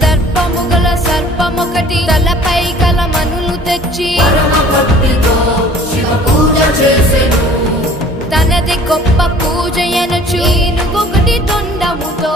దర్పముగల సర్పమొకటి తలపై గల మనులు తెచ్చి తనది గొప్ప పూజ ఎనుచు ఏనుగొకటి తొండముతో